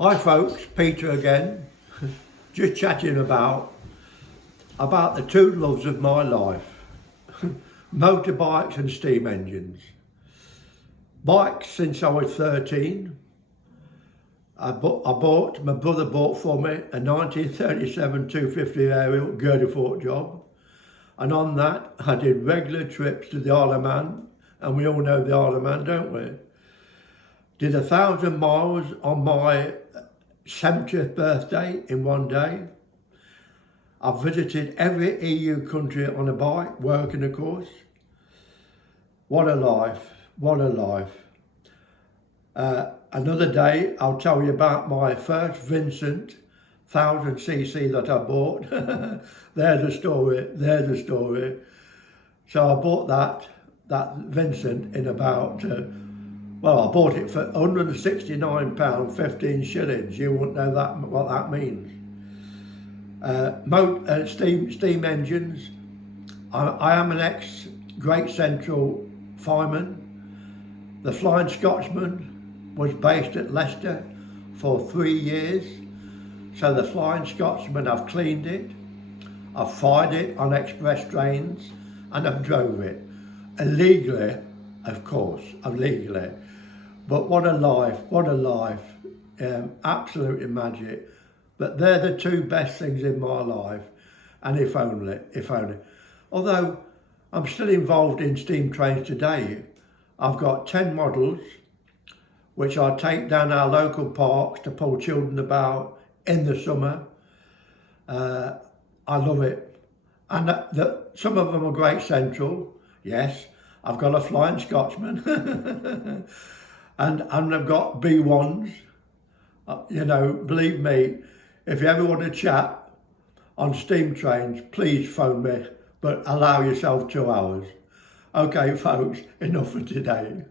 Hi folks, Peter again. Just chatting about the two loves of my life, motorbikes and steam engines. Bikes since I was 13. My brother bought for me a 1937 250 aerial Girdefort job, and on that I did regular trips to the Isle of Man, and we all know the Isle of Man, don't we? Did 1,000 miles on my 70th birthday in one day. I've visited every EU country on a bike, working of course. What a life, what a life. Another day I'll tell you about my first Vincent 1000cc that I bought. There's the story. So I bought that Vincent in about I bought it for £169, 15 shillings. You wouldn't know what that means. Steam engines. I am an ex-Great Central fireman. The Flying Scotsman was based at Leicester for 3 years. So the Flying Scotsman, I've cleaned it, I've fired it on express trains, and I've drove it. Illegally, of course, illegally. But what a life, absolutely magic. But they're the two best things in my life, and if only. Although I'm still involved in steam trains today. I've got 10 models, which I take down our local parks to pull children about in the summer. I love it. And some of them are Great Central, yes. I've got a Flying Scotsman. And I've got B1s. Believe me, if you ever want to chat on steam trains, please phone me, but allow yourself 2 hours. Okay, folks, enough for today.